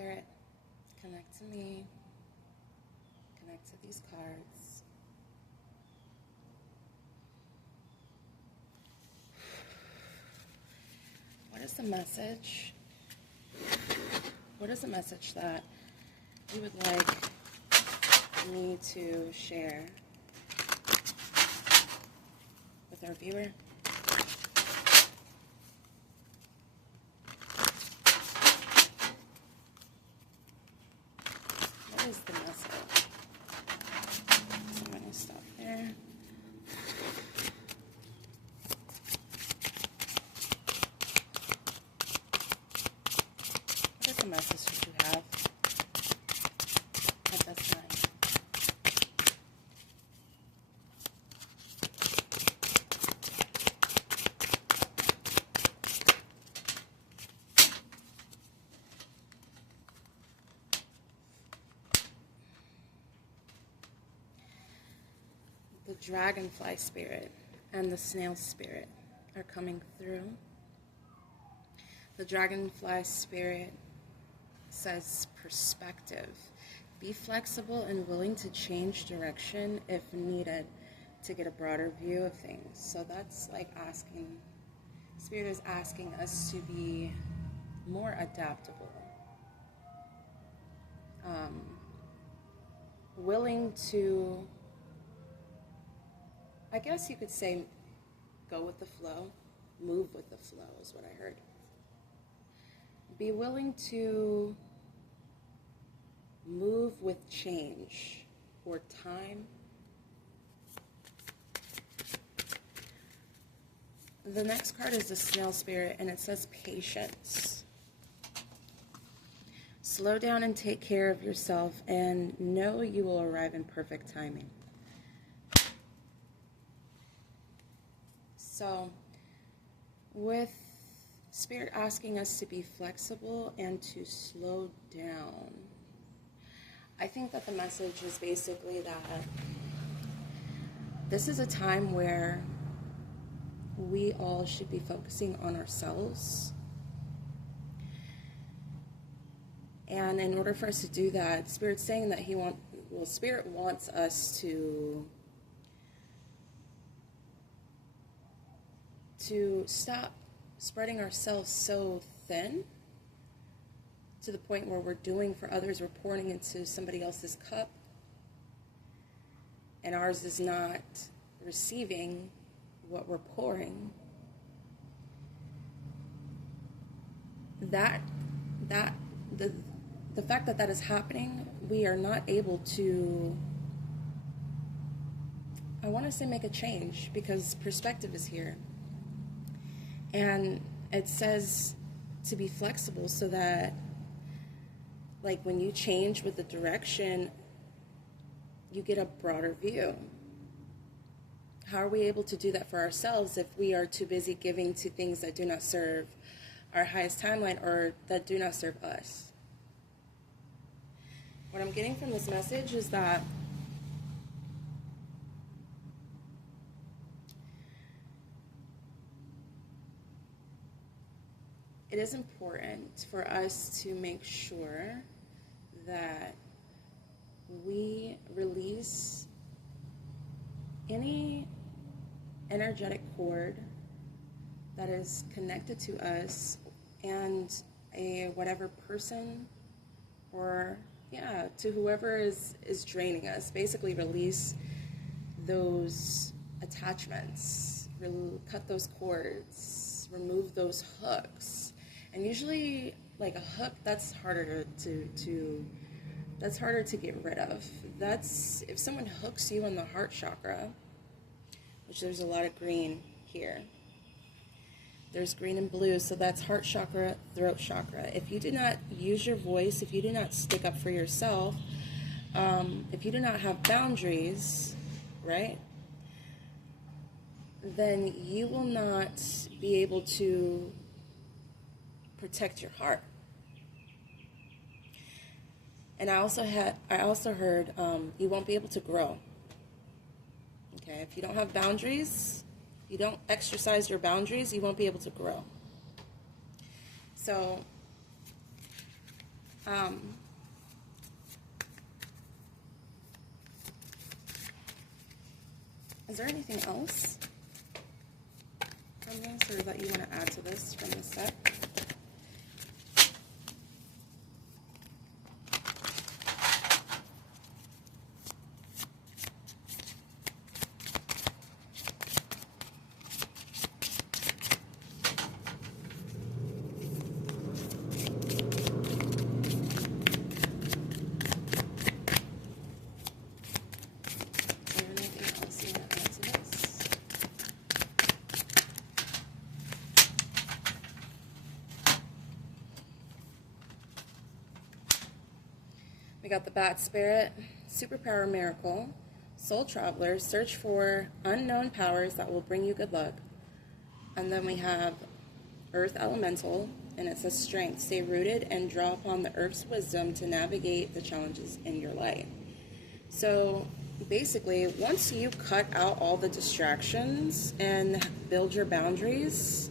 Spirit, connect to me, connect to these cards. What is the message? What is the message that you would like me to share with our viewer? What is the message? So I'm going to stop there. What is the message that you have at this time? The dragonfly spirit and the snail spirit are coming through. The dragonfly spirit says perspective. Be flexible and willing to change direction if needed to get a broader view of things. So that's like asking, Spirit is asking us to be more adaptable. Willing to, I guess you could say, go with the flow, move with the flow is what I heard. Be willing to move with change or time. The next card is the snail spirit, and it says patience. Slow down and take care of yourself, and know you will arrive in perfect timing. So, with Spirit asking us to be flexible and to slow down, I think that the message is basically that this is a time where we all should be focusing on ourselves. And in order for us to do that, Spirit's saying that Spirit wants us to stop spreading ourselves so thin to the point where we're doing for others, we're pouring into somebody else's cup, and ours is not receiving what we're pouring. The fact that that is happening, we are not able to, I want to say, make a change, because perspective is here. And it says to be flexible so that, like, when you change with the direction, you get a broader view. How are we able to do that for ourselves if we are too busy giving to things that do not serve our highest timeline or that do not serve us? What I'm getting from this message is that it is important for us to make sure that we release any energetic cord that is connected to us and whatever person or to whoever is draining us. Basically release those attachments, cut those cords, remove those hooks. And usually, like a hook, that's harder that's harder to get rid of. That's if someone hooks you in the heart chakra, which there's a lot of green here. There's green and blue, so that's heart chakra, throat chakra. If you do not use your voice, if you do not stick up for yourself, if you do not have boundaries, right, then you will not be able to protect your heart. And I also heard you won't be able to grow. Okay, if you don't have boundaries, you don't exercise your boundaries, you won't be able to grow. So Um, is there anything else from this, or that you want to add to this from this set? We got the Bat Spirit, Superpower Miracle, Soul Traveler, search for unknown powers that will bring you good luck. And then we have Earth Elemental, and it says Strength, stay rooted and draw upon the Earth's wisdom to navigate the challenges in your life. So basically, once you cut out all the distractions and build your boundaries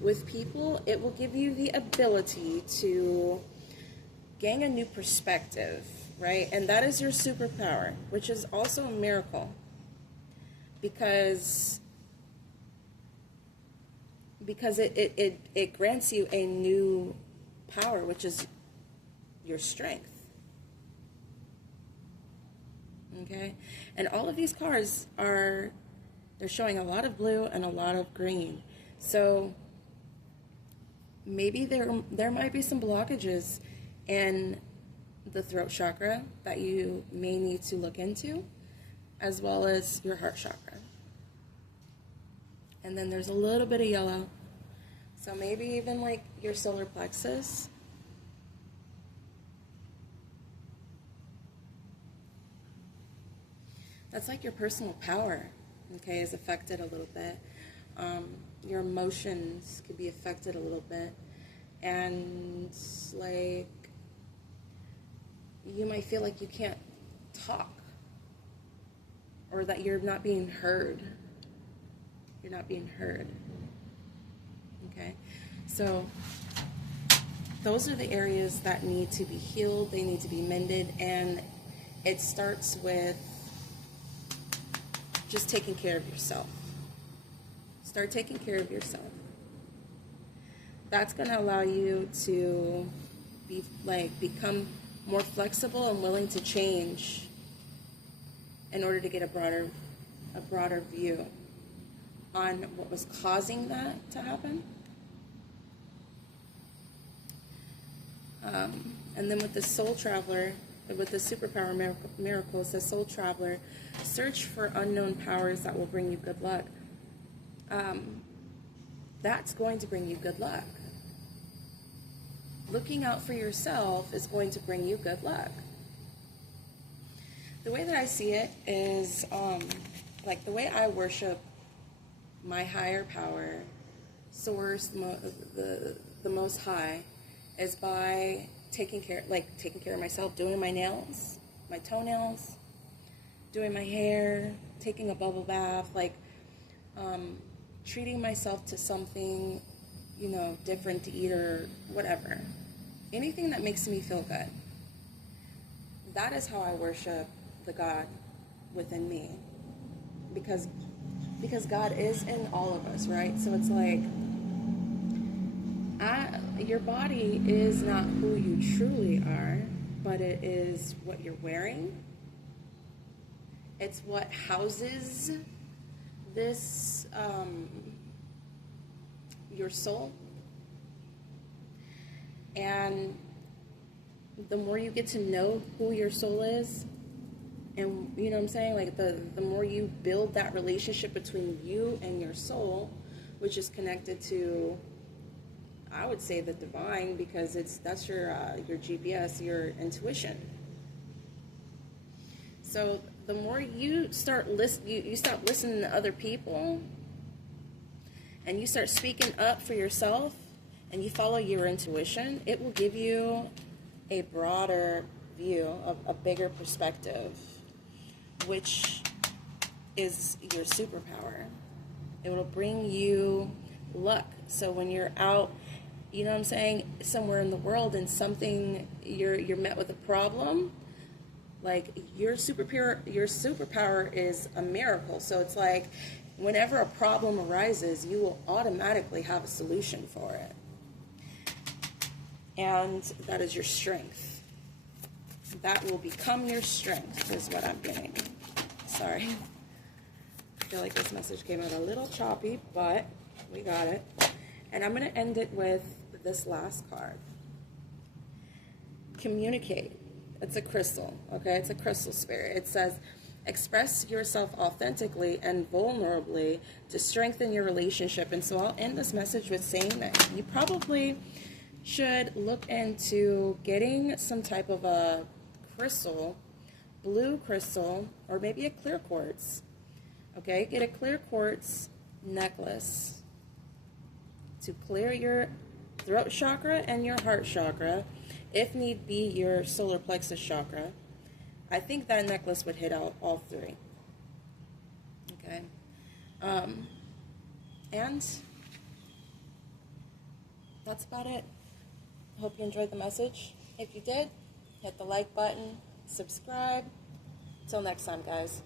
with people, it will give you the ability to gain a new perspective, right? And that is your superpower, which is also a miracle, because it grants you a new power, which is your strength. Okay? And all of these cards they're showing a lot of blue and a lot of green. So maybe there might be some blockages in the throat chakra that you may need to look into, as well as your heart chakra. And then there's a little bit of yellow, so maybe even like your solar plexus. That's like your personal power, okay, is affected a little bit. Your emotions could be affected a little bit. And like, you might feel like you can't talk, or that you're not being heard. You're not being heard. Okay? So those are the areas that need to be healed, they need to be mended, and it starts with just taking care of yourself. Start taking care of yourself. That's going to allow you to become more flexible and willing to change in order to get a broader view on what was causing that to happen. And then with the Soul Traveler, with the Superpower Miracle, it says Soul Traveler, search for unknown powers that will bring you good luck. That's going to bring you good luck. Looking out for yourself is going to bring you good luck. The way that I see it is, like the way I worship my higher power, Source, the Most High, is by taking care of myself, doing my nails, my toenails, doing my hair, taking a bubble bath, treating myself to something, different to eat or whatever. Anything that makes me feel good. That is how I worship the God within me. Because God is in all of us, right? So it's like, your body is not who you truly are, but it is what you're wearing. It's what houses this, your soul. And the more you get to know who your soul is, and you know what I'm saying, like the more you build that relationship between you and your soul, which is connected to, I would say, the divine, because that's your GPS, your intuition. So the more you start you stop listening to other people, and you start speaking up for yourself, and you follow your intuition, it will give you a broader view, of a bigger perspective, which is your superpower. It will bring you luck. So when you're out you know what I'm saying, somewhere in the world, and something, you're met with a problem, like your superpower is a miracle. So it's like whenever a problem arises, you will automatically have a solution for it. And that is your strength. That will become your strength, is what I'm getting. Sorry. I feel like this message came out a little choppy, but we got it. And I'm going to end it with this last card. Communicate. It's a crystal, okay? It's a crystal spirit. It says, express yourself authentically and vulnerably to strengthen your relationship. And so I'll end this message with saying that you probably should look into getting some type of a crystal, blue crystal, or maybe a clear quartz. Okay, get a clear quartz necklace to clear your throat chakra and your heart chakra, if need be your solar plexus chakra. I think that necklace would hit all three. Okay, and that's about it. Hope you enjoyed the message. If you did, hit the like button, subscribe. Till next time, guys.